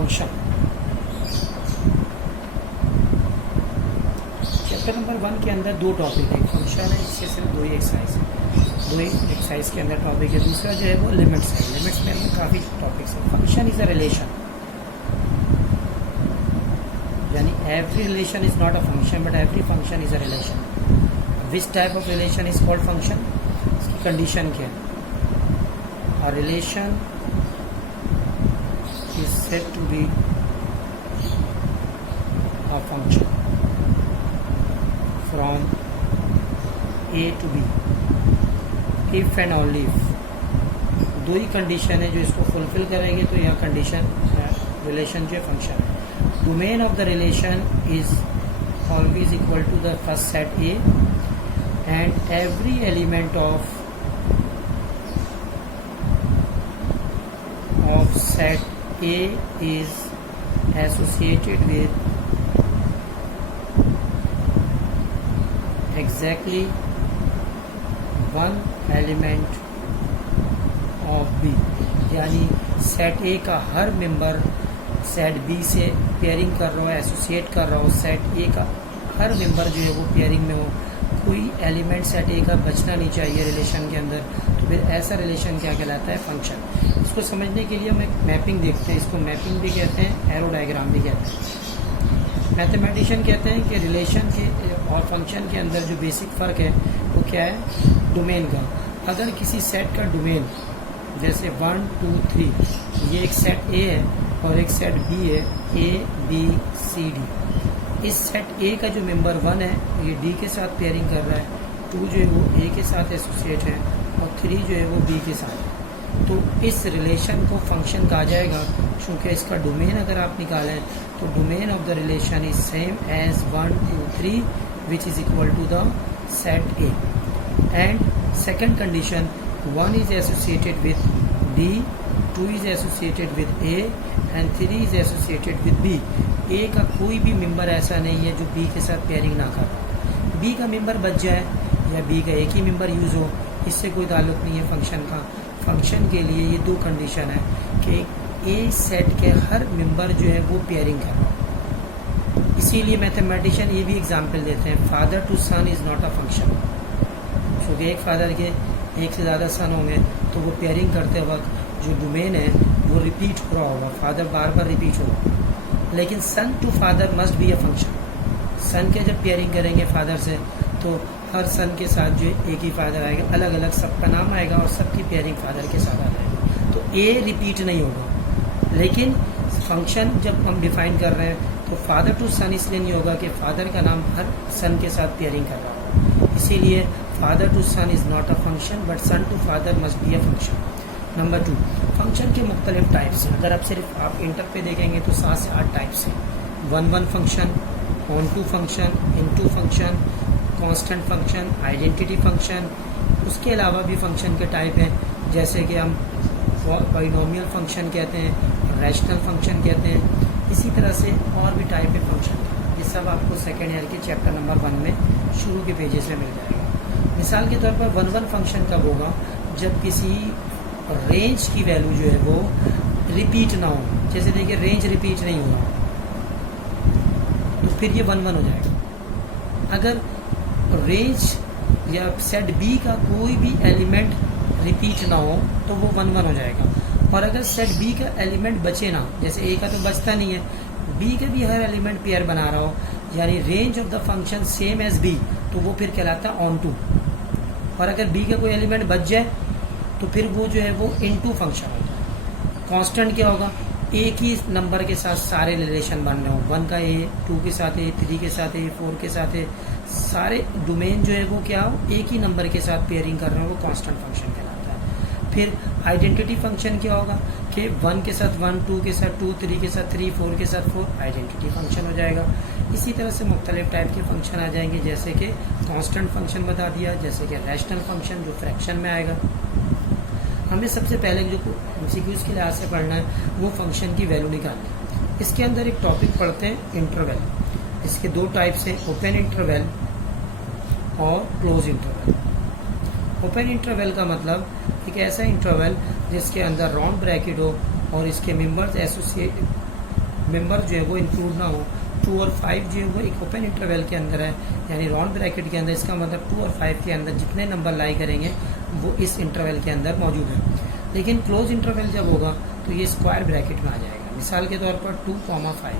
Function. Chapter number 1 के अंदर 2 topic है, फंक्शन है, इससे सिर्फ 2 ही एक्सरसाइज है, 2 ही एक्सरसाइज के अंदर टॉपिक है। दूसरा जो है वो लिमिट्स है। लिमिट्स में हमें काफ़ी टॉपिक्स है। फंक्शन इज अ रिलेशन, यानी every relation is not a function but every function is a relation. Which type of relation is called function, इसकी कंडीशन क्या है? A relation is said to be a function from A to B if and only if। 2 ही condition है जो इसको fulfil करेंगे तो यह कंडीशन रिलेशन जो फंक्शन है। Domain of the relation is always equal to the first set A and every element of set A is associated with exactly one element of B, यानी set A का हर member set B से pairing कर रहा हो, associate कर रहा हो। Set A का हर मेंबर जो है वो पेयरिंग में हो, कोई एलिमेंट सेट A का बचना नहीं चाहिए रिलेशन के अंदर, तो फिर ऐसा रिलेशन क्या कहलाता है? फंक्शन। इसको समझने के लिए हम एक मैपिंग देखते हैं, इसको मैपिंग भी कहते हैं, एरो डायग्राम भी कहते हैं। मैथमेटिशियन कहते हैं कि रिलेशन के और फंक्शन के अंदर जो बेसिक फ़र्क है वो क्या है? डोमेन का। अगर किसी सेट का डोमेन जैसे 1 2 3, ये एक सेट A है और एक सेट B है, A B C D। इस सेट A का जो मेंबर 1 है ये D के साथ पेयरिंग कर रहा है, 2 जो है वो A के साथ एसोसिएट है और 3 जो है वो B के साथ है। तो इस रिलेशन को फंक्शन कहा जाएगा क्योंकि इसका डोमेन अगर आप निकालें तो domain of the relation is same as 1 2 3 which is equal to the set A। And second condition, 1 is associated with D, 2 is associated with A and 3 is associated with B। A का कोई भी member ऐसा नहीं है जो B के साथ pairing ना कर। B का मेंबर बच जाए या B का एक ही मेंबर यूज़ हो, इससे कोई ताल्लुक नहीं है फंक्शन का। फंक्शन के लिए ये 2 कंडीशन है कि A सेट के हर मेंबर जो है वो पेयरिंग कर रहा है। इसीलिए मैथमेटिशियन ये भी एग्जाम्पल देते हैं, father to son is not a function. क्योंकि एक फादर के एक से ज़्यादा सन होंगे तो वो पेयरिंग करते वक्त जो डोमेन है वो रिपीट हो रहा होगा, फादर बार बार रिपीट होगा। लेकिन son to father must be a function. Son के जब पेयरिंग करेंगे फादर से तो हर सन के साथ जो एक ही फादर आएगा, अलग अलग सबका नाम आएगा और सबकी पेयरिंग फादर के साथ आ जाएगी, तो ए रिपीट नहीं होगा। लेकिन फंक्शन जब हम डिफाइन कर रहे हैं तो फादर टू सन इसलिए नहीं होगा कि फादर का नाम हर सन के साथ पेयरिंग कर रहा होगा। इसीलिए father to son is not a function but son to father must be a function. Number 2, function के मुख्तलिफ टाइप्स हैं। अगर आप सिर्फ आप इंटर पे देखेंगे तो 7 से 8 टाइप्स हैं। 1 function, onto function, into function, constant function, identity function. उसके अलावा भी फंक्शन के टाइप हैं जैसे कि हम बाइनोमियल फंक्शन कहते हैं, रैशनल फंक्शन कहते हैं। इसी तरह से और भी टाइप है फंक्शन। ये सब आपको सेकेंड ईयर के चैप्टर नंबर 1 में शुरू के पेजेस में मिल जाएगा। मिसाल के तौर पर 1 फंक्शन कब होगा? जब किसी रेंज की वैल्यू जो है वो रिपीट ना हो। जैसे देखिए रेंज रिपीट नहीं हुआ तो फिर ये 1 हो जाएगा। अगर रेंज या सेट बी का कोई भी एलिमेंट रिपीट ना हो तो वो 1 हो जाएगा। और अगर सेट बी का एलिमेंट बचे ना, जैसे ए का तो बचता नहीं है, बी का भी हर एलिमेंट पेयर बना रहा हो, यानी range of the function same as B, तो वो फिर कहलाता है ऑन टू। और अगर बी का कोई एलिमेंट बच जाए तो फिर वो जो है वो इनटू फंक्शन होता है। कांस्टेंट क्या होगा? एक ही नंबर के साथ सारे रिलेशन बन रहे हो, 1 का ए, 2 के साथ ए, 3 के साथ ए, 4 के साथ ए, सारे डोमेन जो है वो क्या हो, एक ही नंबर के साथ पेयरिंग कर रहे हो, वो कांस्टेंट फंक्शन कहलाता है। फिर आइडेंटिटी फंक्शन क्या होगा कि 1 के साथ 1, 2 के साथ 2, 3 के साथ 3, 4 के साथ 4, आइडेंटिटी फंक्शन हो जाएगा। इसी तरह से मुख्तलिफ टाइप के फंक्शन आ जाएंगे, जैसे कि कांस्टेंट फंक्शन बता दिया, जैसे कि रैशनल फंक्शन जो फ्रैक्शन में आएगा। हमें सबसे पहले जो एमसीक्यूज़ के लिहाज से पढ़ना है वो फंक्शन की वैल्यू निकालनी। इसके अंदर एक टॉपिक पढ़ते हैं इंटरवल। इसके 2 टाइप्स हैं, ओपन इंटरवल और क्लोज इंटरवल। ओपन इंटरवल का मतलब एक ऐसा इंटरवल जिसके अंदर राउंड ब्रैकेट हो और इसके मेंबर्स मेंबर जो है वो इंक्लूड ना हो। 2 और 5 जो है वो एक ओपन इंटरवल के अंदर है, यानी राउंड ब्रैकेट के अंदर। इसका मतलब 2 और 5 के अंदर जितने नंबर लाई करेंगे वो इस इंटरवल के अंदर मौजूद है। लेकिन क्लोज इंटरवल जब होगा तो ये स्क्वायर ब्रैकेट में आ जाएगा। मिसाल के तौर पर 2,5,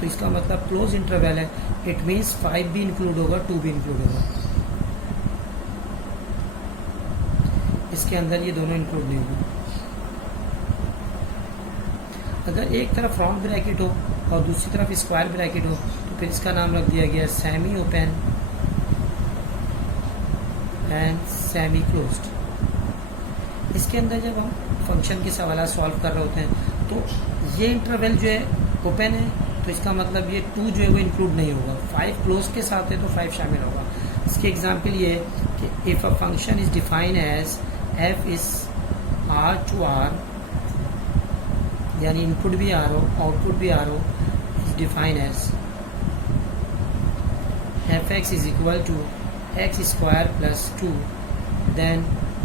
तो इसका मतलब क्लोज इंटरवल है, इट मीन्स 5 भी इंक्लूड होगा, 2 भी इंक्लूड होगा। इसके अंदर ये दोनों इंक्लूड नहीं होंगे। अगर एक तरफ राउंड ब्रैकेट हो और दूसरी तरफ स्क्वायर ब्रैकेट हो तो फिर इसका नाम रख दिया गया semi open and semi closed. इसके अंदर जब हम फंक्शन के सवाल सॉल्व कर रहे होते हैं तो ये इंटरवल जो है ओपन है, तो इसका मतलब ये 2 जो है वो इंक्लूड नहीं होगा। 5 क्लोज के साथ है तो 5 शामिल होगा। इसकी एग्जांपल ये है कि if a function is defined as f is r to r, यानी इनपुट भी r हो आउटपुट भी r हो, is defined as fx is equal to x square plus 2, then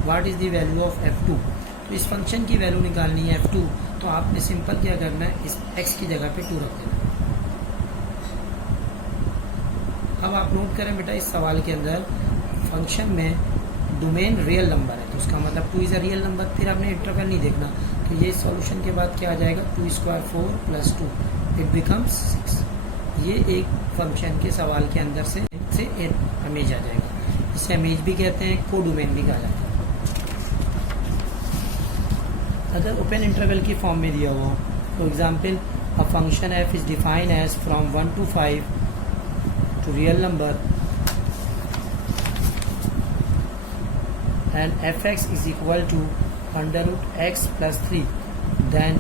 what is the value of f2। तो इस function की value निकालनी है f2, तो आपने सिंपल क्या करना है, इस x की जगह पे 2 रख देना। अब आप नोट करें बेटा, इस सवाल के अंदर फंक्शन में डोमेन रियल नंबर है, तो उसका मतलब 2 इज अ रियल नंबर। फिर आपने इंटरवल नहीं देखना, तो ये सॉल्यूशन के बाद क्या आ जाएगा, 2 स्क्वायर 4 प्लस 2, इट बिकम्स 6। ये एक फंक्शन के सवाल के अंदर से इमेज आ जाएगा। इसे इमेज भी कहते हैं, को डोमेन भी कहा जाता है। अगर ओपन इंटरवल की फॉर्म में दिया हुआ, for example a function f is defined as from 1 to 5 to real number and fx is equal to under root x plus 3, then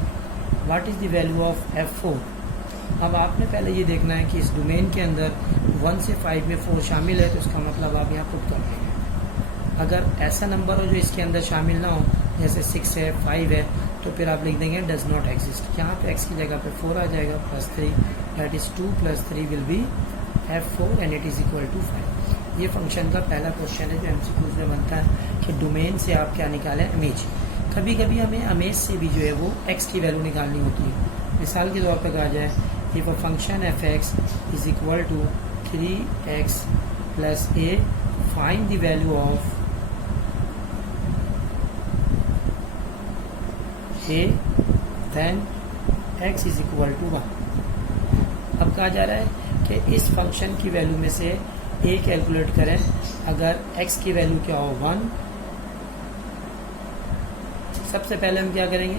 what is the value of f4। अब आपने पहले ये देखना है कि इस डोमेन के अंदर 1 से 5 में 4 शामिल है, तो इसका मतलब आप यहाँ पुट कर देंगे। अगर ऐसा नंबर हो जो इसके अंदर शामिल ना हो, जैसे 6 है 5 है, तो फिर आप लिख देंगे डज नॉट एग्जिस्ट। यहाँ पे x की जगह पे 4 आ जाएगा plus 3, that is 2 plus 3 will be f4 and it is equal to 5। ये फंक्शन का पहला क्वेश्चन है जो MCQs में बनता है कि डोमेन से आप क्या निकालें, इमेज। कभी कभी हमें इमेज से भी जो है वो x की वैल्यू निकालनी होती है। मिसाल के तौर पर कहा जाए, if a function fx is equal to 3x plus a, find the value of a, then x is equal to 1। अब कहा जा रहा है कि इस फंक्शन की वैल्यू में से a कैलकुलेट करें। अगर x की वैल्यू क्या हो, 1, सबसे पहले हम क्या करेंगे,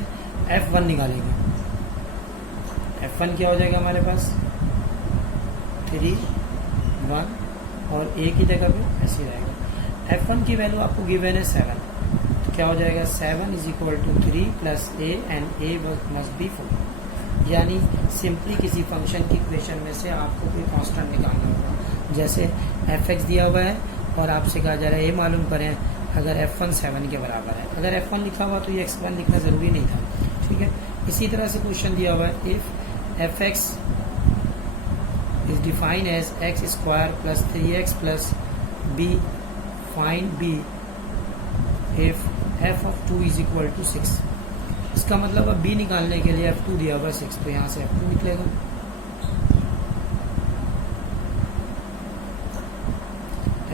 f1 निकालेंगे। f1 क्या हो जाएगा हमारे पास, 3, 1 और a की जगह पे ऐसे रहेगा। f1 की वैल्यू आपको गिवन है 7, तो क्या हो जाएगा, 7 is equal to 3 plus a and a must be 4। यानी सिंपली किसी फंक्शन की इक्वेशन में से आपको कोई कांस्टेंट निकालना होगा। जैसे fx दिया हुआ है और आपसे कहा जा रहा है a मालूम करें अगर f1 7 के बराबर है। अगर f1 लिखा हुआ तो ये x1 लिखना ज़रूरी नहीं था, ठीक है। इसी तरह से क्वेश्चन दिया हुआ है, if fx is defined as x square plus 3x plus b, find b if f of 2 is equal to 6। इसका मतलब अब b निकालने के लिए f2 दिया हुआ 6, तो यहाँ से f2 निकलेगा।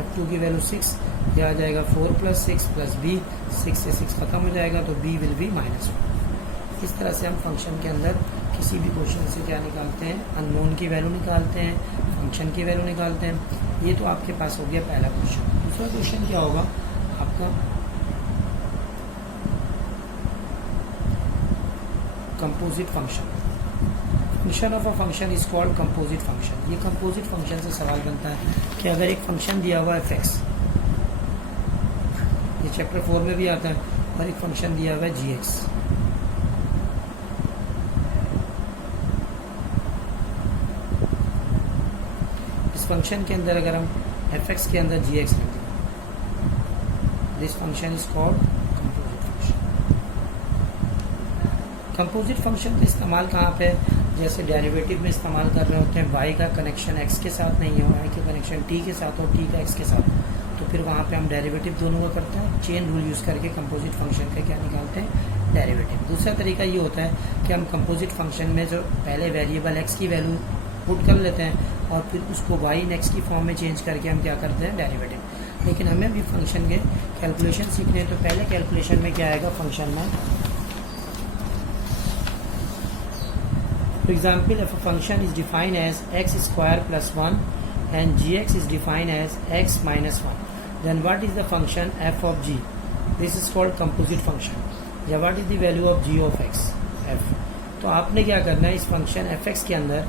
f2 की वैल्यू 6, यह आ जाएगा 4 प्लस 6 प्लस b, 6 से 6 खत्म हो जाएगा तो b विल बी -1। इस तरह से हम फंक्शन के अंदर किसी भी क्वेश्चन से क्या निकालते हैं, अननोन की वैल्यू निकालते हैं, फंक्शन की वैल्यू निकालते हैं। ये तो आपके पास हो गया पहला क्वेश्चन। दूसरा क्वेश्चन क्या होगा आपका, composite function. Function of a function is called composite function. ये कंपोजिट फंक्शन से सवाल बनता है कि अगर एक फंक्शन दिया हुआ है fx, ये चैप्टर 4 में भी आता है, और एक फंक्शन दिया हुआ है gx, इस फंक्शन के अंदर अगर हम fx के अंदर gx लिख दें, this function is called composite function का इस्तेमाल कहाँ पे, जैसे डेरिवेटिव में इस्तेमाल कर रहे होते हैं, y का कनेक्शन x के साथ नहीं हो, y का कनेक्शन t के साथ हो, t का x के साथ, तो फिर फिर वहाँ पे हम डेरिवेटिव दोनों का करते हैं, चेन रूल यूज़ करके कंपोजिट फंक्शन का क्या निकालते हैं, डेरिवेटिव। दूसरा तरीका ये होता है कि हम कंपोजिट फंक्शन में जो पहले वेरिएबल एक्स की वैल्यू पुट कर लेते हैं और फिर उसको वाई इन एक्स की फॉर्म में चेंज करके हम क्या करते हैं, डेरिवेटिव। लेकिन हमें भी फंक्शन के कैलकुलेशन सीखने हैं, तो पहले कैलकुलेशन में क्या आएगा फंक्शन में। For example, if a function is defined as x square plus 1 and gx is defined as x minus 1, then what is the function f of g? This is called composite function. या what is the value of g of x? f. तो आपने क्या करना है, इस function fx के अंदर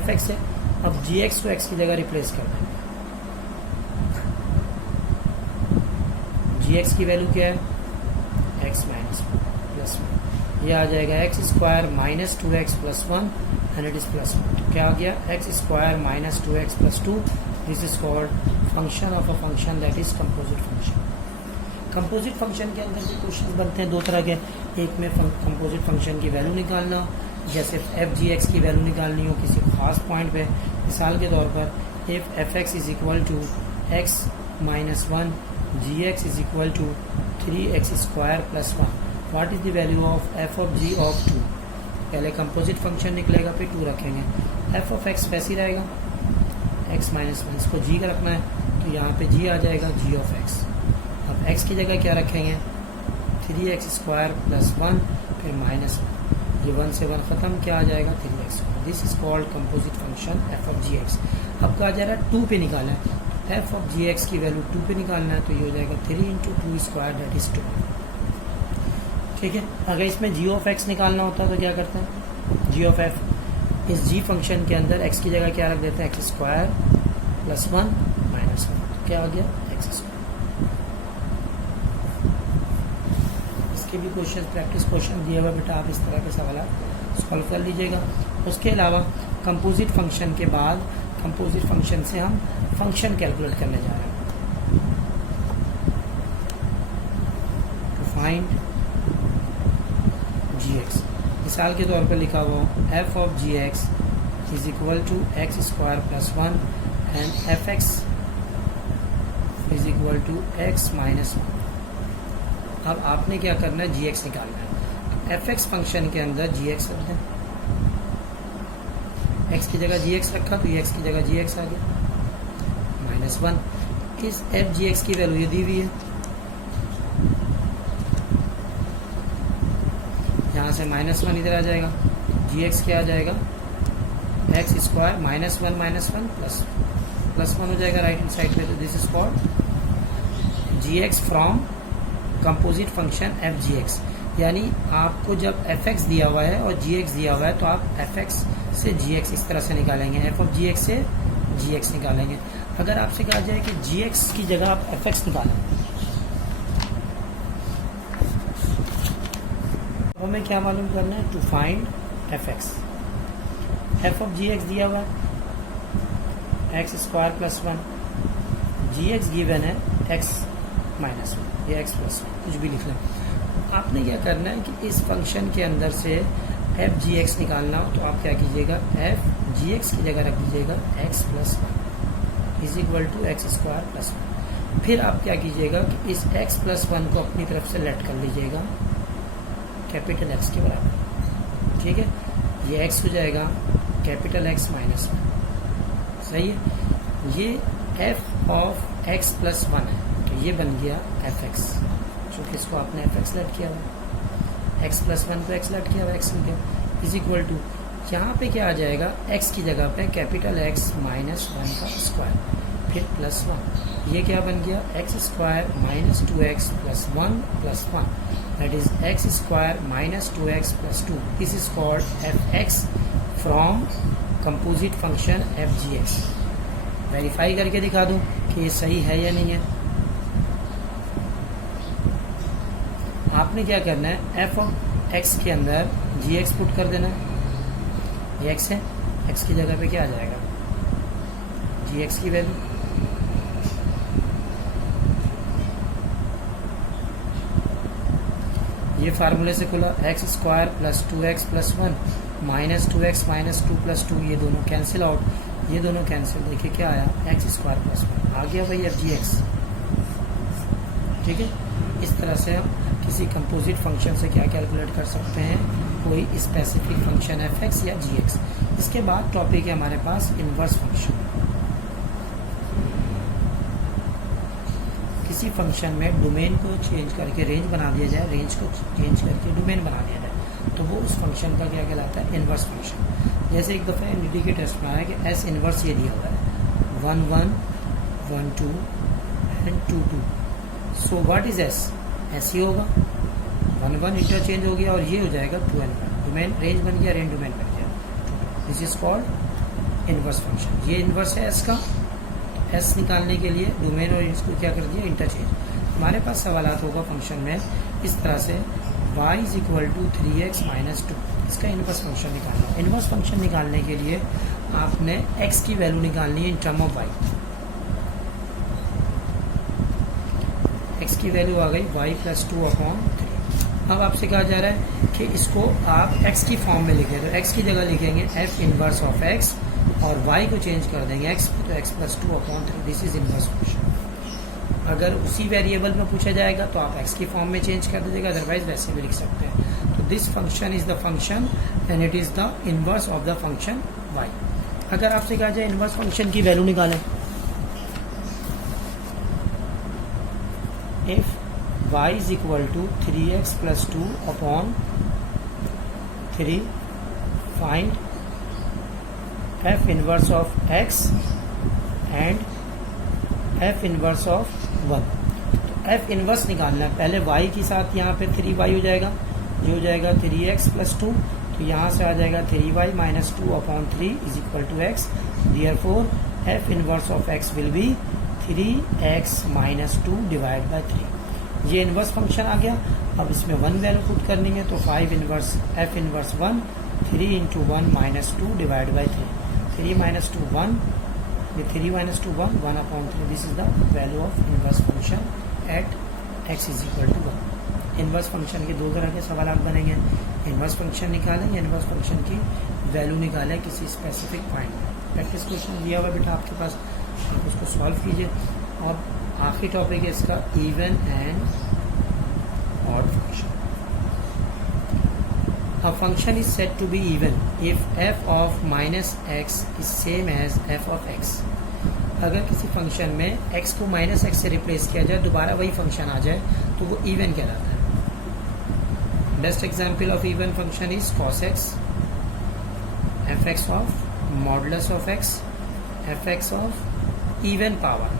fx है, अब gx को x की जगह रिप्लेस कर देंगे। gx की वैल्यू क्या है, x माइनस प्लस 1, ये आ जाएगा x square minus 2x plus 1 and it is plus 1। तो क्या आ गया, x square minus 2x plus 2। This is called function of a function that is composite function. Composite function के अंदर भी क्वेश्चन बनते हैं दो तरह के, एक में कंपोजिट फंक्शन की वैल्यू निकालना, जैसे एफ जी एक्स की वैल्यू निकालनी हो किसी खास पॉइंट पे। मिसाल के तौर पर if F X is equal to X minus 1, G X is equal to 3x square plus 1, what is the value of F of G of 2। पहले कंपोजिट फंक्शन निकलेगा, फिर 2 रखेंगे। एफ ऑफ एक्स वैसे ही रहेगा, एक्स माइनस 1, इसको जी का रखना है तो यहाँ पे जी आ जाएगा, जी ऑफ एक्स। अब एक्स की जगह क्या रखेंगे, 3x स्क्वायर प्लस 1 फिर माइनस 1, ये 1 से 1 खत्म, क्या आ जाएगा 3x। This is called composite function F of G X. अब कहा जा रहा है 2 पे निकालना है, एफ ऑफ जी एक्स की वैल्यू 2 पे निकालना है, तो ये हो जाएगा 3 इंटू 2 स्क्वायर दैट इज 2। ठीक है, अगर इसमें जी ऑफ एक्स निकालना होता है तो क्या करते हैं, जी ऑफ एफ, इस जी फंक्शन के अंदर एक्स की जगह क्या रख देते हैं, एक्स स्क्वायर प्लस 1 माइनस 1, क्या आ गया एक्स स्क्वायर। इसके भी क्वेश्चन, प्रैक्टिस क्वेश्चन दिए हुए बेटा, आप इस तरह के सवाल सॉल्व कर लीजिएगा। उसके अलावा कंपोजिट फंक्शन के बाद कंपोजिट फंक्शन से हम फंक्शन कैलकुलेट करने जा रहे हैं। टू फाइंड जी एक्स, मिसाल के तौर पर लिखा हुआ F of G X is equal to X square plus 1 and F X is equal to X minus 1। अब आपने क्या करना है, जी एक्स निकालना है। एफ एक्स फंक्शन के अंदर जी एक्स रख दें, एक्स की जगह जी एक्स रखा तो ये एक्स की जगह जी एक्स आ गया माइनस 1। इस एफ जी एक्स की वैल्यू ये दी हुई है, यहाँ से माइनस 1 इधर आ जाएगा, जी एक्स क्या आ जाएगा, एक्स स्क्वायर माइनस 1 प्लस 1 हो जाएगा राइट हैंड साइड पे। तो this is called ji x from composite function F G x. यानी आपको जब एफ एक्स दिया हुआ है और जी एक्स दिया हुआ है तो आप एफ एक्स से जी एक्स इस तरह से निकालेंगे, एफ ऑफ जी एक्स से जी एक्स निकालेंगे। अगर आपसे कहा जाए कि जी एक्स की जगह आप एफ एक्स निकालें, हमें क्या मालूम करना है, to find F X. F of G X दिया हुआ है X square plus 1, G X given है एक्स माइनस 1 या एक्स प्लस 1, कुछ भी लिख लें। आपने क्या करना है कि इस फंक्शन के अंदर से एफ जी एक्स निकालना हो तो आप क्या कीजिएगा, एफ जी एक्स की जगह रख दीजिएगा X plus 1 is equal to X square plus 1। फिर आप क्या कीजिएगा कि इस एक्स प्लस 1 को अपनी तरफ से लेट कर लीजिएगा कैपिटल एक्स के बराबर। ठीक है, ये एक्स हो जाएगा कैपिटल एक्स माइनस 1, सही है। ये एफ ऑफ एक्स प्लस 1 है तो ये बन गया एफ एक्स, चूँकि इसको आपने एफ एक्स लेट किया हुआ, एक्स प्लस 1 को एक्स लेट किया हुआ, एक्स लिखा इज इक्वल टू, यहाँ पे क्या आ जाएगा, एक्स की जगह पे कैपिटल एक्स माइनस 1 का स्क्वायर फिर प्लस 1, ये क्या बन गया, x square minus 2x plus 1 plus 1 that is x square minus 2x plus 2. This is called fx from composite function fgx. Verify करके दिखा दूं कि ये सही है या नहीं है। आपने क्या करना है, f ऑफ x के अंदर gx पुट कर देना है, ये x है, x की जगह पे क्या आ जाएगा, gx की वैल्यू। ये फार्मूले से खुला, x square plus 2x plus 1 minus 2x minus 2 plus 2, ये दोनों कैंसिल आउट, ये दोनों कैंसिल, देखिए क्या आया, एक्स स्क्वायर प्लस 1 आ गया भाई एफ जी एक्स। ठीक है, इस तरह से हम किसी कंपोजिट फंक्शन से क्या कैलकुलेट कर सकते हैं, कोई स्पेसिफिक फंक्शन एफ एक्स या जी एक्स। इसके बाद टॉपिक है हमारे पास इनवर्स फंक्शन। किसी फंक्शन में डोमेन को चेंज करके रेंज बना दिया जाए, रेंज को चेंज करके डोमेन बना दिया जाए, तो वो उस फंक्शन का क्या कहलाता है, इनवर्स फंक्शन। जैसे एक दफ़ा एनडीटी के टेस्ट में आया कि एस इनवर्स ये दिया हुआ है 1 1 1 2 and 2 2। So what is S, S ही होगा, 1 1 इंटरचेंज हो गया और ये हो जाएगा 2 एंड 1, डोमेन रेंज बन गया, रेंज डोमेन बन गया। This is called inverse function. ये इनवर्स है एस का, एस निकालने के लिए डोमेन और इसको क्या कर दिया, इंटरचेंज। हमारे पास सवालात होगा फंक्शन में इस तरह से, y is equal to 3x minus 2, इसका इनवर्स फंक्शन निकालना है। इनवर्स फंक्शन निकालने के लिए आपने x की वैल्यू निकालनी है in term of y। x की वैल्यू आ गई y प्लस 2/3। अब आपसे कहा जा रहा है कि इसको आप x की फॉर्म में लिखें, तो x की जगह लिखेंगे f इनवर्स ऑफ x और y को चेंज कर देंगे x पे, तो x plus 2/3। This is inverse function. अगर उसी वेरिएबल में पूछा जाएगा तो आप x की फॉर्म में चेंज कर दीजिएगा, अदरवाइज वैसे भी लिख सकते हैं। तो this function is the function and it is the inverse of the function y। अगर आपसे कहा जाए इनवर्स फंक्शन की वैल्यू निकालें, if y is equal to 3x plus 2/3 find f inverse of x and f inverse of 1। तो f inverse निकालना है, पहले y के साथ यहाँ पे 3y हो जाएगा, ये हो जाएगा 3x प्लस 2, तो यहाँ से आ जाएगा 3y minus 2/3 is equal to x। Therefore f inverse of x will be 3x minus 2 divide by 3। ये इनवर्स फंक्शन आ गया। अब इसमें 1 वैल्यू पुट करनी है, तो 5 inverse f inverse 1 3 into 1 minus 2 divide by 3। 3 minus 2 1, 3 minus 2 1, 1/3। This is the value of inverse function at x is equal to 1। Inverse function के दो तरह के सवाल बनेंगे, इनवर्स फंक्शन निकालें या इनवर्स फंक्शन की वैल्यू निकालें किसी स्पेसिफिक पॉइंट में। प्रैक्टिस क्वेश्चन दिया हुआ बेटा आपके पास, आप उसको सॉल्व कीजिए। और आखिरी टॉपिक है इसका even and odd function. A function is said to be even if f of minus x is same as f of x। अगर किसी फंक्शन में x को माइनस एक्स से रिप्लेस किया जाए, दोबारा वही फंक्शन आ जाए, तो वो इवन कहलाता है। Best example of even function is cos x, F x of modulus of x, F x of even power.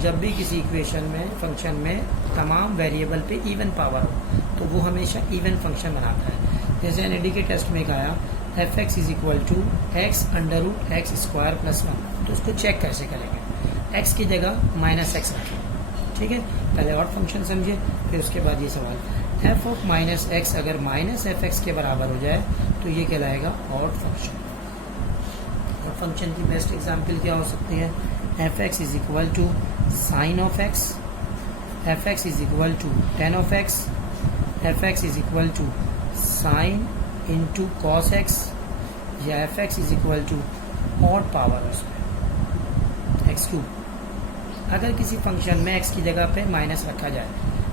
जब भी किसी इक्वेशन में फंक्शन में तमाम वेरिएबल पे इवन पावर हो, तो वो हमेशा इवन फंक्शन बनाता है। जैसे एनएडी के टेस्ट में आया F X is equal to X under root X square plus 1, तो उसको चेक कैसे करेंगे, एक्स की जगह माइनस एक्स रखें। ठीक है, पहले ऑड फंक्शन समझे, फिर उसके बाद ये सवाल। एफ ऑफ माइनस एक्स अगर माइनस एफ एक्स के बराबर हो जाए तो ये कहलाएगा ऑड फंक्शन। ऑड फंक्शन की बेस्ट एग्जाम्पल क्या हो सकती है, F X is equal to sine of X, F X is equal to tan of X, F X is equal to sine into cos X, या F X is equal to odd power उसमें X cube. अगर किसी function में x की जगह पे minus रखा जाए,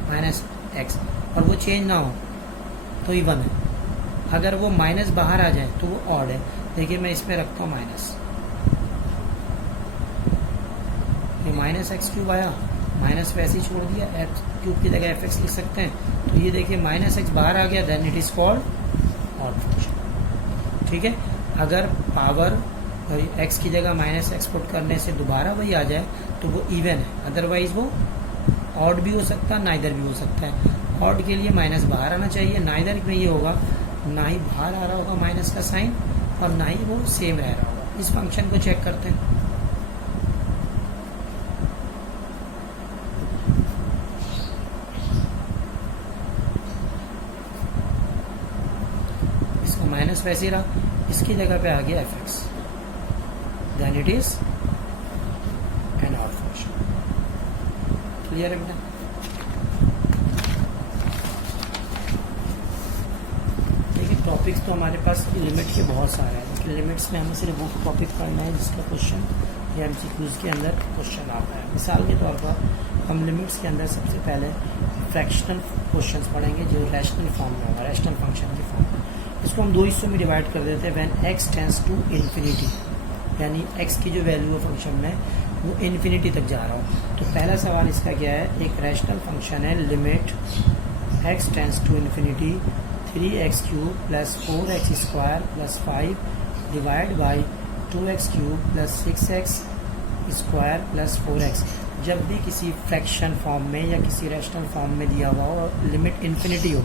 माइनस एक्स, और वो चेंज ना हो तो इवन है। अगर वो माइनस बाहर आ जाए तो वो ऑड है। देखिए मैं इसमें रखता हूँ माइनस, ये माइनस एक्स क्यूब आया, माइनस वैसे ही छोड़ दिया, एक्स क्यूब की जगह एफ एक्स लिख सकते हैं। तो ये देखिए माइनस एक्स बाहर आ गया, then it is called odd function. ठीक है, अगर पावर एक्स की जगह माइनस एक्स पुट करने से दोबारा वही आ जाए तो वो इवन है, अदरवाइज वो ऑड भी हो सकता है, नाइदर भी हो सकता है। ऑड के लिए माइनस बाहर आना चाहिए, नाइदर में ये होगा ना ही बाहर आ रहा होगा माइनस का साइन और ना ही वो सेम रह रहा होगा। इस फंक्शन को चेक करते हैं। इसको माइनस वैसे ही रहा, इसकी जगह पे आ गया F X, then it is an odd function. Clear है बेटा? टॉपिक टॉपिक्स तो हमारे पास लिमिट के बहुत सारे हैं, लेकिन लिमिट्स में हमें सिर्फ वो टॉपिक पढ़ना है जिसका क्वेश्चन या एमसीक्यूज़ के अंदर क्वेश्चन आता है। मिसाल के तौर पर हम लिमिट्स के अंदर सबसे पहले फ्रैक्शनल क्वेश्चंस पढ़ेंगे जो रैशनल फॉर्म में होगा, रैशनल फंक्शन की फॉर्म में। इसको हम दो हिस्सों में डिवाइड कर देते हैं। When X tends to infinity, यानी एक्स की जो वैल्यू है फंक्शन में वो इन्फिनिटी तक जा रहा हो। तो पहला सवाल इसका क्या है, एक रैशनल फंक्शन है limit X tends to infinity 3x³ plus 4x² plus 5 divide by 2x³ plus 6x² plus 4x। जब भी किसी फ्रैक्शन फॉर्म में या किसी रैशनल फॉर्म में दिया हुआ हो और लिमिट इन्फिनिटी हो,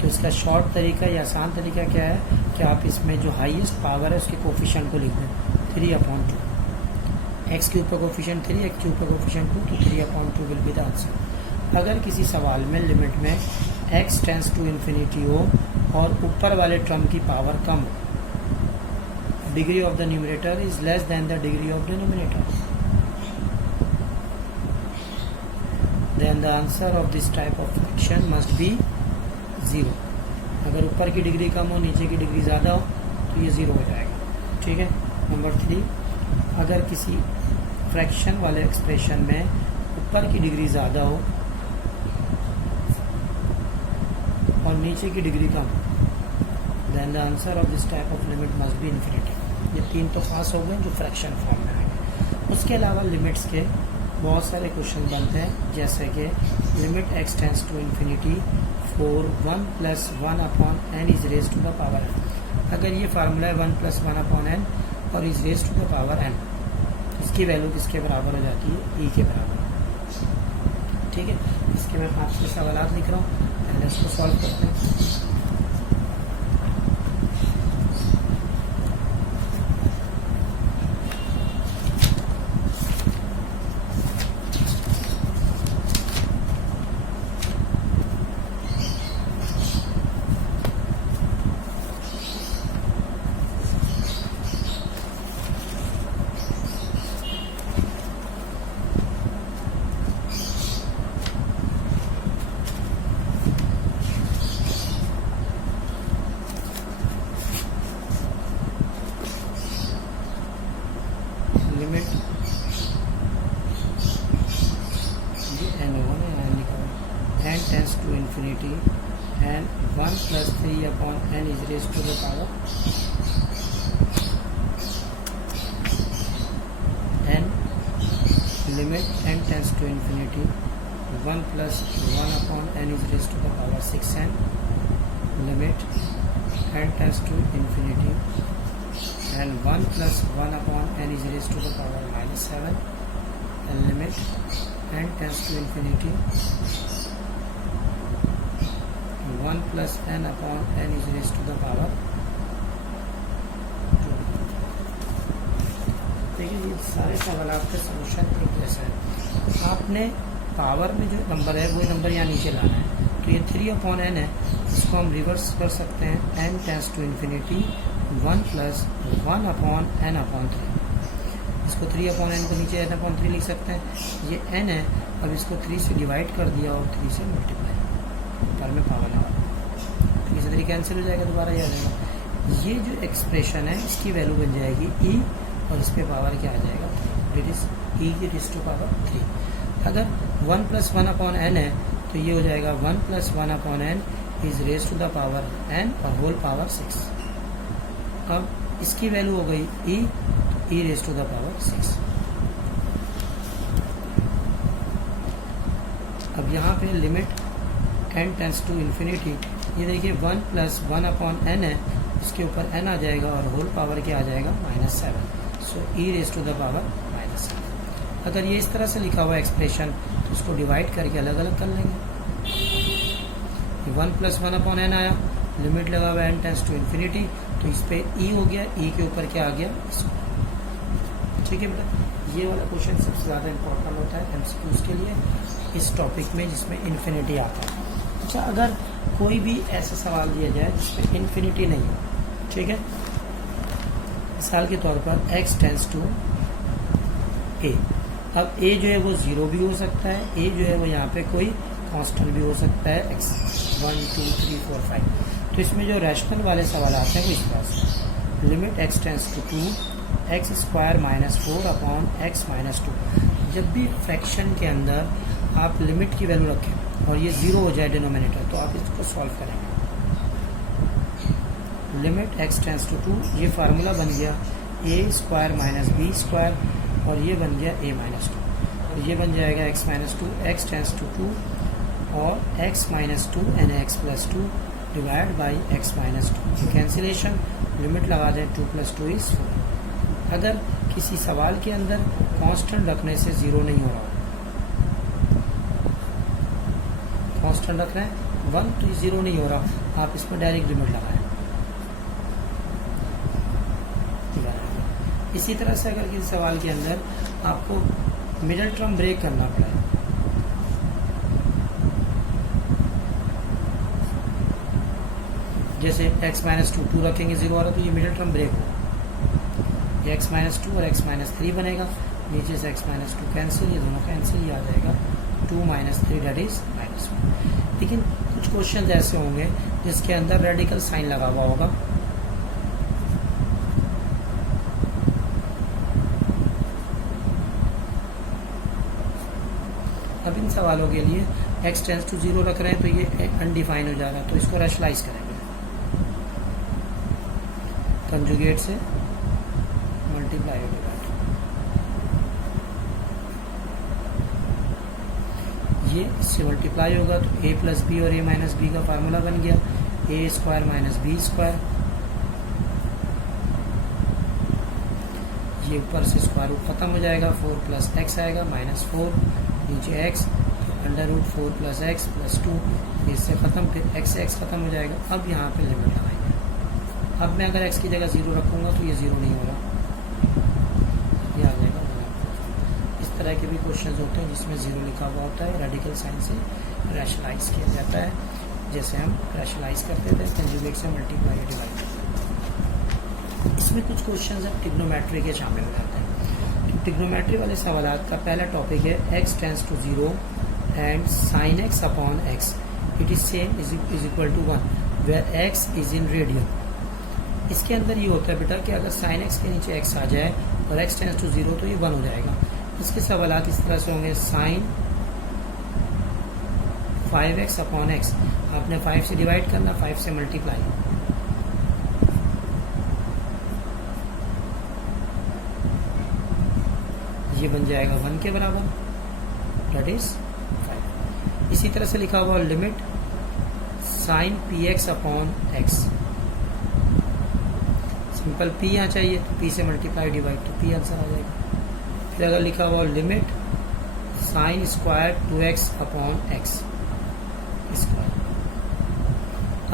तो इसका शॉर्ट तरीका या आसान तरीका क्या है कि आप इसमें जो हाईएस्ट पावर है उसके कोफिशिएंट को लिख दें 3/2। x³ का कोफिशिएंट 3, x³ का कोफिशिएंट 2, तो 3/2 विल बी द आंसर। अगर किसी सवाल में लिमिट में x टेंड्स टू इन्फिनिटी हो और ऊपर वाले टर्म की पावर कम हो, degree of the numerator is less than the degree of denominator, then the answer of this type of fraction must be 0। अगर ऊपर की डिग्री कम हो, नीचे की डिग्री ज़्यादा हो, तो ये 0 हो जाएगा। ठीक है। नंबर 3, अगर किसी फ्रैक्शन वाले एक्सप्रेशन में ऊपर की डिग्री ज़्यादा हो और नीचे की डिग्री कम, then the answer of this type of limit must be infinity. ये 3 तो पास हो गए जो फ्रैक्शन फॉर्म में आएंगे। उसके अलावा लिमिट्स के बहुत सारे क्वेश्चन बनते हैं, जैसे कि limit X tends to infinity 4 1 + 1/n is raise to the power n। अगर ये फार्मूला है 1 + 1/n और is raise to the power n, इसकी वैल्यू किसके बराबर हो जाती है, e के बराबर। ठीक है। इसके मैं 5 सवाल लिख रहा हूँ, पहले इसको सॉल्व करते हैं। लिमिट ये n होगा ना, n लिखा हुआ, n tends to infinity and 1 + 3/n is raise to the power n। Limit n tends to infinity 1 + 1/n is raise to the power 6n। Limit n tends to infinity and 1 + 1/n is raised to the power -7, and limit n tends to infinity 1 + n/n is raised to the power 2। देखिए ये सारे सवाल आपके solution एक जैसा है। आपने power में जो नंबर है वो नंबर यहाँ नीचे लाना है। तो ये 3/n है, इसको हम रिवर्स कर सकते हैं, n tends to infinity 1 + 1/n/3। इसको 3/n को नीचे n/3 लिख सकते हैं। ये n है, अब इसको 3 से डिवाइड कर दिया और 3 से मल्टीप्लाई, ऊपर में पावर ना तो इसी तरीके कैंसिल हो जाएगा, दोबारा ये आ जाएगा। ये जो एक्सप्रेशन है इसकी वैल्यू बन जाएगी e और इस पर पावर क्या आ जाएगा, इट इज e की रेज़ टू पावर 3। अगर 1 + 1/n है तो ये हो जाएगा 1 + 1/n is raise to the power n और होल पावर 6। अब इसकी वैल्यू हो गई e raise to the power 6। अब यहाँ पे limit n tends to infinity, ये देखिए 1 + 1/n है, इसके ऊपर n आ जाएगा और होल पावर क्या आ जाएगा -7। So e raise to the power -7। अगर ये इस तरह से लिखा हुआ एक्सप्रेशन तो इसको डिवाइड करके अलग अलग कर लेंगे। 1 + 1/n आया, लिमिट लगा हुआ n टेंड्स टू इन्फिनिटी, तो इस पे e हो गया, e के ऊपर क्या आ गया, ठीक है बेटा। ये वाला क्वेश्चन सबसे ज़्यादा इंपॉर्टेंट होता है एमसीक्यूज़ के लिए इस टॉपिक में जिसमें इन्फिनिटी आता है। अच्छा, अगर कोई भी ऐसा सवाल दिया जाए जिसमें इन्फिनिटी नहीं हो, ठीक है, मिसाल के तौर पर x टेंड्स टू a। अब a जो है वो 0 भी हो सकता है, a जो है वो यहाँ पे कोई कांस्टेंट भी हो सकता है, x 1 2 3 4 5। तो इसमें जो रैशनल वाले सवाल आते हैं वो इस तरह से, limit x tends to 2 x square minus 4 upon x minus 2। जब भी फ्रैक्शन के अंदर आप लिमिट की वैल्यू रखें और ये 0 हो जाए डिनोमिनेटर, तो आप इसको सॉल्व करेंगे। लिमिट x टेंस टू 2, ये फार्मूला बन गया a square minus b square, और ये बन गया a माइनस 2, और ये बन जाएगा x minus 2, x tends to 2 और x minus 2 and x plus 2 divide by x minus 2। Cancellation, limit लगा दें 2 प्लस 2 इज 4। अगर किसी सवाल के अंदर कांस्टेंट रखने से 0 नहीं हो रहा, कांस्टेंट रख रहे हैं 1 तो 0 नहीं हो रहा, आप इसमें डायरेक्ट लिमिट लगाएं। इसी तरह से अगर किसी सवाल के अंदर आपको मिडिल टर्म ब्रेक करना पड़े, जैसे x माइनस 2 रखेंगे 0 आ रहा, तो ये मिडिल टर्म ब्रेक होगा, ये x माइनस 2 और x माइनस 3 बनेगा, नीचे से x माइनस 2 कैंसिल, ये दोनों कैंसिल, ये आ जाएगा 2 माइनस 3 डेट इज माइनस 1। लेकिन कुछ क्वेश्चन ऐसे होंगे जिसके अंदर रेडिकल साइन लगा हुआ होगा, अब इन सवालों के लिए x टेंस टू 0 रख रहे हैं तो ये अनडिफाइन हो जा रहा है, तो इसको रैशनलाइज करेंगे कंजुगेट से, मल्टीप्लाई हो जाएगा, ये इससे मल्टीप्लाई होगा तो a प्लस बी और a माइनस बी का फार्मूला बन गया a square minus b square, ये ऊपर से स्क्वायर रूट खत्म हो जाएगा, 4 प्लस एक्स आएगा माइनस 4, नीचे x, under root 4 plus x plus 2, इससे खत्म, फिर x से x खत्म हो जाएगा। अब यहाँ पे लिमिट लगाएंगे, अब मैं अगर x की जगह 0 रखूँगा तो ये 0 नहीं होगा, ये आ जाएगा 1। इस तरह के भी क्वेश्चंस होते हैं जिसमें 0 लिखा हुआ होता है, रेडिकल साइन से रैशनलाइज किया जाता है, जैसे हम रैशनलाइज करते थे कंजुगेट से मल्टीप्लाई डिवाइड करते हैं। इसमें कुछ क्वेश्चंस हैं ट्रिग्नोमेट्री के शामिल हो जाते हैं। ट्रिग्नोमेट्री वाले सवालात का पहला टॉपिक है x tends to 0 and sine x upon x it is same is equal to 1 where x is in radian. इसके अंदर ये होता है बेटा कि अगर साइन x के नीचे x आ जाए और x टेंस टू 0 तो ये 1 हो जाएगा। इसके सवालात इस तरह से होंगे, साइन 5x अपॉन x, आपने 5 से डिवाइड करना, 5 से मल्टीप्लाई, ये बन जाएगा 1 के बराबर, दैट इज 5। इसी तरह से लिखा हुआ limit sine px upon x, simple p यहाँ चाहिए तो p से मल्टीप्लाई डिवाइड, तो p आंसर आ जाएगा। फिर अगर लिखा हुआ limit sine square 2x upon x square,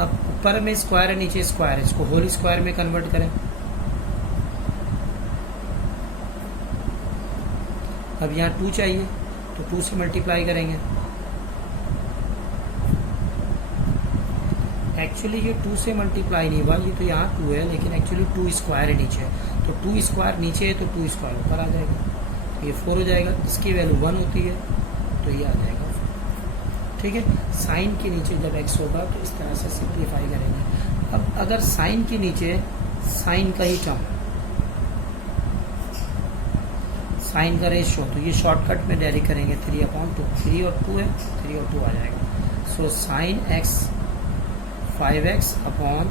अब ऊपर में स्क्वायर है नीचे स्क्वायर है, इसको होल स्क्वायर में कन्वर्ट करें। अब यहाँ 2 चाहिए तो 2 से मल्टीप्लाई करेंगे, एक्चुअली ये 2 से मल्टीप्लाई नहीं हुआ, ये तो यहाँ 2 है लेकिन एक्चुअली 2 स्क्वायर है नीचे, तो 2 स्क्वायर नीचे है तो 2 स्क्वायर ऊपर आ जाएगा, तो ये 4 हो जाएगा, इसकी वैल्यू 1 होती है तो ये आ जाएगा 4। ठीक है, साइन के नीचे जब x होगा तो इस तरह से सिंप्लीफाई करेंगे। अब अगर साइन के नीचे साइन का ही टर्म, साइन का रेशियो, तो ये शॉर्टकट में डायरेक्ट करेंगे 3/2, 3 और 2 है, 3 और 2 आ जाएगा। So sine x 5x upon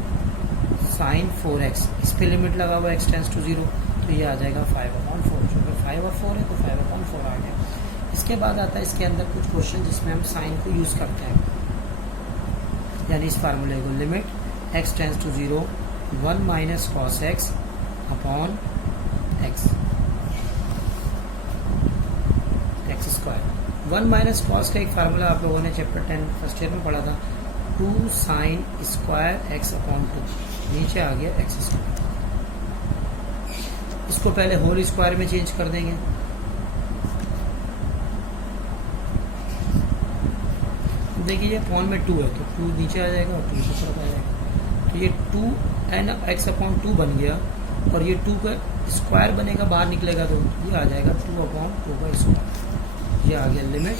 sine 4x, इस पे लिमिट लगा हुआ x टेंस टू 0, तो ये आ जाएगा 5/4, चूँकि 5 और 4 है तो 5/4 आ गया। इसके बाद आता है इसके अंदर कुछ क्वेश्चन जिसमें हम साइन को यूज़ करते हैं, यानी इस फार्मूले को, limit x tends to 0 1 minus cos x upon x square. 1 minus cos का एक फार्मूला आप लोगों ने चैप्टर 10 फर्स्ट ईयर में पढ़ा था, 2 साइन स्क्वायर x अपॉन 2, नीचे आ गया x स्क्वायर। इसको पहले होल स्क्वायर में चेंज कर देंगे, देखिए ये अपॉन में 2 है तो 2 नीचे आ जाएगा और 2 ऊपर आ जाएगा, तो ये 2 एन x अपॉन 2 बन गया, और ये 2 का स्क्वायर बनेगा, बाहर निकलेगा तो ये आ जाएगा 2/2 का स्क्वायर, ये आ गया लिमिट।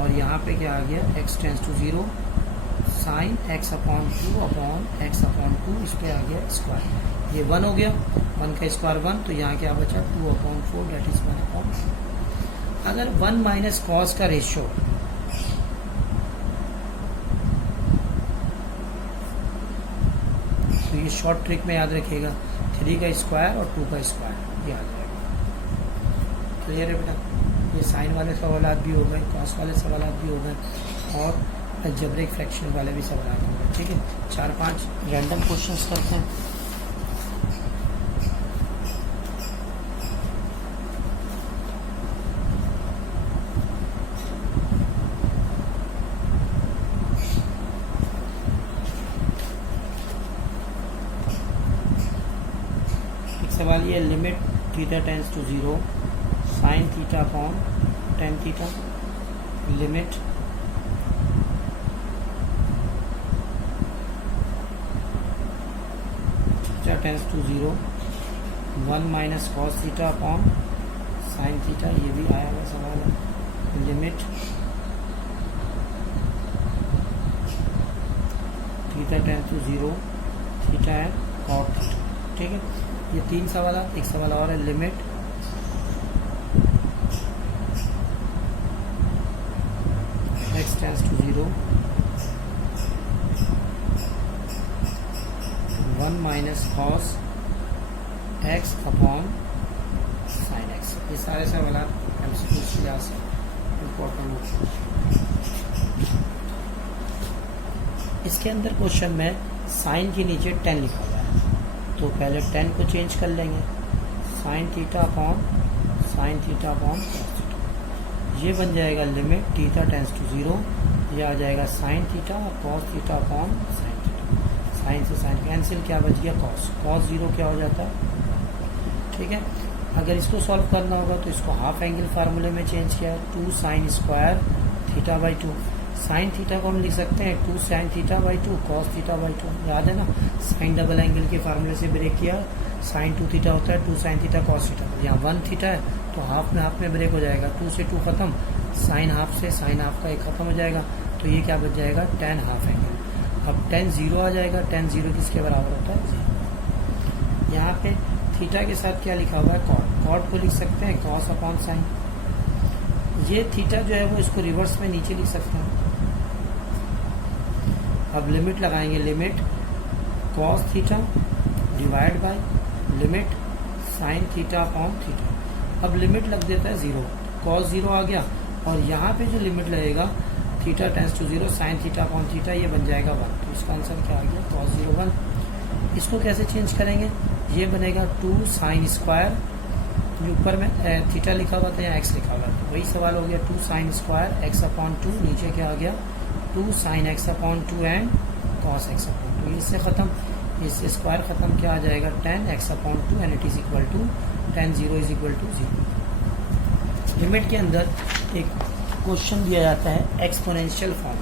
और यहाँ पे क्या आ गया, x tends to 0 sine x upon x upon two, इस पे आ गया स्क्वायर, ये 1 हो गया, 1 का स्क्वायर 1, तो यहाँ क्या बचा 2/4, डेट इज 1/4। अगर 1 माइनस कॉस का रेशियो तो ये शॉर्ट ट्रिक में याद रखिएगा, 3 का स्क्वायर और 2 का स्क्वायर, ये आ जाएगा। क्लियर है बेटा? ये साइन वाले सवाल भी हो गए, कॉस वाले सवाल भी हो गए, और अलजेब्रिक फ्रैक्शन वाले भी सवाल हो गए। ठीक है, 4-5 रैंडम क्वेश्चंस करते हैं। एक सवाल ये, limit theta tends to 0 sine theta upon tan theta, limit theta tends to 0 1 minus cos theta upon sine theta, ये भी आया हुआ सवाल है। Limit theta tends to 0 theta है कॉट थीटा। ठीक है, ये 3 सवाल। एक सवाल और है, limit x tends to 0 1 minus cos x upon sine x। ये सारे सवाल MCQ के लिहाज से इम्पोर्टेंट होते हैं। इसके अंदर क्वेश्चन में साइन के नीचे 10 लिखा हुआ है, तो पहले 10 को चेंज कर लेंगे, sign theta upon cos theta, ये बन जाएगा लिमिट थीटा टेंस टू 0, ये आ जाएगा साइन थीटा और cos theta upon sine theta. Sine से साइन कैंसिल, क्या बच गया कॉस 0 क्या हो जाता है। ठीक है, अगर इसको सॉल्व करना होगा तो इसको हाफ एंगल फार्मूले में चेंज किया, 2 sine square theta by 2। Sine theta को हम लिख सकते हैं 2 sine theta by 2 cos theta by 2, याद है ना। साइन डबल एंगल के फार्मूले से ब्रेक किया, साइन 2 थीटा होता है 2 साइन थीटा कॉस थीटा, यहाँ 1 थीटा है तो हाफ में ब्रेक हो जाएगा, 2 से 2 खत्म, साइन हाफ से साइन हाफ का 1 खत्म हो जाएगा, तो ये क्या बच जाएगा tan हाफ एंगल। अब tan 0 आ जाएगा, tan 0 किसके बराबर होता है 0। यहाँ पे थीटा के साथ क्या लिखा हुआ है कॉट को लिख सकते हैं कॉस अपॉन साइन। ये थीटा जो है वो इसको रिवर्स में नीचे लिख सकते हैं। अब लिमिट लगाएंगे, limit cos theta divide by limit sign theta upon theta. अब लिमिट लग देता है 0, कॉस 0 आ गया, और यहाँ पे जो लिमिट लगेगा theta tends to 0 sine theta upon theta, ये बन जाएगा 1। तो इसका आंसर क्या आ गया कॉस 0 1। इसको कैसे चेंज करेंगे, ये बनेगा 2 साइन स्क्वायर, जो ऊपर में थीटा लिखा हुआ था यहाँ एक्स लिखा हुआ था, वही सवाल हो गया 2 साइन स्क्वायर एक्स अपॉन 2, नीचे क्या आ गया 2 sign x upon 2 and cos x upon 2। इससे खत्म, इससे स्क्वायर खत्म, क्या आ जाएगा tan x upon 2 and it is equal to tan 0 is equal to 0। Limit के अंदर एक क्वेश्चन दिया जाता है एक्सपोनेंशियल फॉर्म।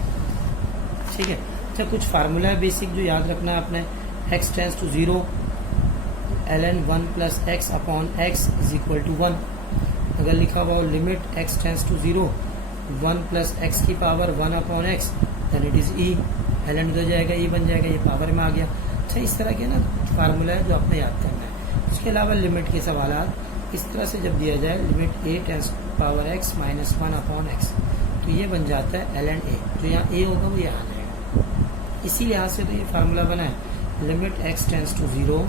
ठीक है, तो कुछ फार्मूला है बेसिक जो याद रखना है आपने। x tends to 0 ln 1 plus X upon X is equal to 1। अगर लिखा हुआ हो limit x tends to 0 1 plus X की power 1 upon X, then it is e, ln हो जाएगा e बन जाएगा, ये पावर में आ गया। अच्छा, इस तरह के ना फार्मूला है जो आपने याद करना है। इसके अलावा लिमिट के सवाल इस तरह से जब दिया जाए, limit a tens power x minus 1 upon x, तो ये बन जाता है ln a, तो यहाँ a होगा वो यहाँ आ जाएगा। इसी लिहाज से तो ये फार्मूला बना है, limit x tends to 0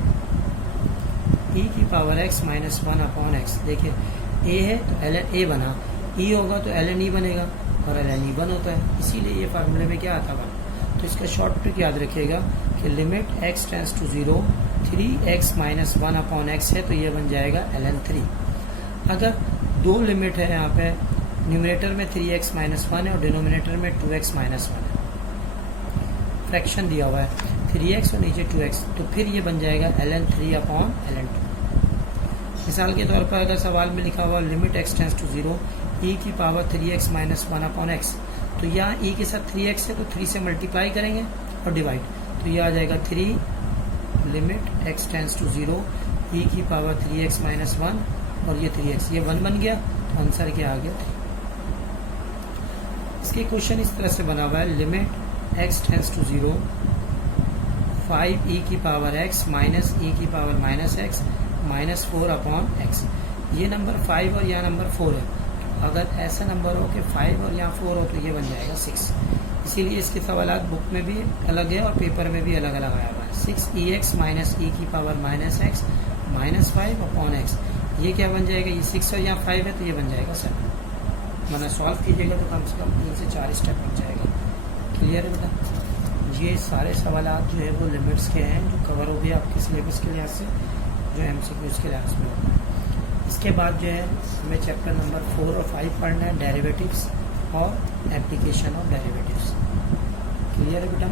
e की power x minus 1 upon x. देखिए a है तो ln a बना, e होगा तो ln e बनेगा, और ln e 1 होता है, इसीलिए ये फार्मूले में क्या आता है। तो इसका शॉर्ट ट्रिक याद रखिएगा कि limit x tends to 0 3x minus 1 upon x है, तो ये बन जाएगा ln 3। अगर दो लिमिट है यहाँ पे, न्यूमरेटर में 3x माइनस 1 है और डिनोमिनेटर में 2x माइनस 1 है, फ्रैक्शन दिया हुआ है 3x और नीचे 2x, तो फिर ये बन जाएगा ln 3 अपॉन ln 2। मिसाल के तौर पर अगर सवाल में लिखा हुआ limit x tends to 0 e की power 3x minus 1 upon x, तो यहाँ e के साथ 3x है तो 3 से मल्टीप्लाई करेंगे और डिवाइड, तो ये आ जाएगा 3 limit x tends to 0 e की पावर 3x माइनस 1 और ये 3x, ये 1 बन गया, तो आंसर क्या आ गया 3। इसके क्वेश्चन इस तरह से बना हुआ है, limit x tends to 0, 5e की पावर x माइनस e की power minus x minus 4 upon x। ये नंबर 5 और यहाँ नंबर 4 है। अगर ऐसा नंबर हो कि 5 और यहाँ 4 हो तो ये बन जाएगा 6। इसीलिए इसके सवालात बुक में भी अलग है और पेपर में भी अलग अलग आया हुआ है। 6ex माइनस e की power minus x minus 5 upon x। ये क्या बन जाएगा, ये 6 और यहाँ 5 है तो ये बन जाएगा 7। मतलब सॉल्व कीजिएगा तो कम से कम 3 से 4 स्टेप बन जाएगा। क्लियर है बेटा। ये सारे सवालात जो है वो लिमिट्स के हैं जो कवर हो गए आपके सिलेबस के लिहाज से, जो MCQs के लिहाज में होगा। इसके बाद जो है हमें चैप्टर नंबर 4 और 5 पढ़ना है, डेरिवेटिव्स और एप्लीकेशन ऑफ डेरिवेटिव्स। क्लियर है बेटा।